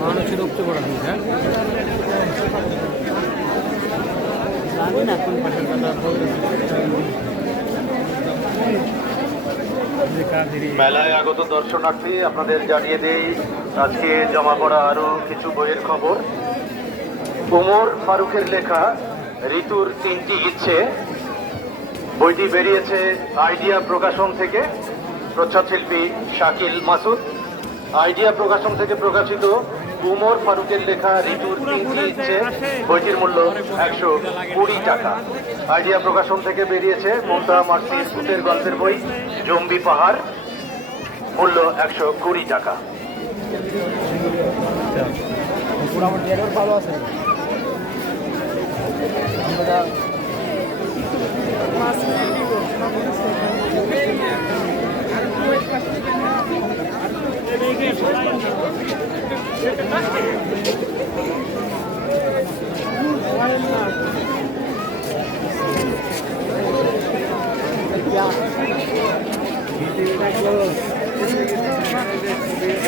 মানুষের রক্ত করা হয়েছে হ্যাঁ? মেলায় আগত দর্শনার্থী আপনাদের জানিয়ে দেই আজকে জমা পড়া আরও কিছু বইয়ের খবর। ওমর ফারুকের লেখা ঋতুর তিনটি ইচ্ছে। বইটি বেরিয়েছে আইডিয়া প্রকাশন থেকে। প্রচ্ছদ শিল্পী শাকিল মাসুদ। আইডিয়া প্রকাশন থেকে প্রকাশিত উমর ফারুকের লেখা ঋতুর তিনটি ইচ্ছে, বইটির মূল্য একশো কুড়ি টাকা। আইডিয়া প্রকাশন থেকে বেরিয়েছে মমতা মার্সির ভূতের গল্পের বই, জম্বি পাহাড়, মূল্য একশো কুড়ি টাকা। ভালো আছে। Yeah.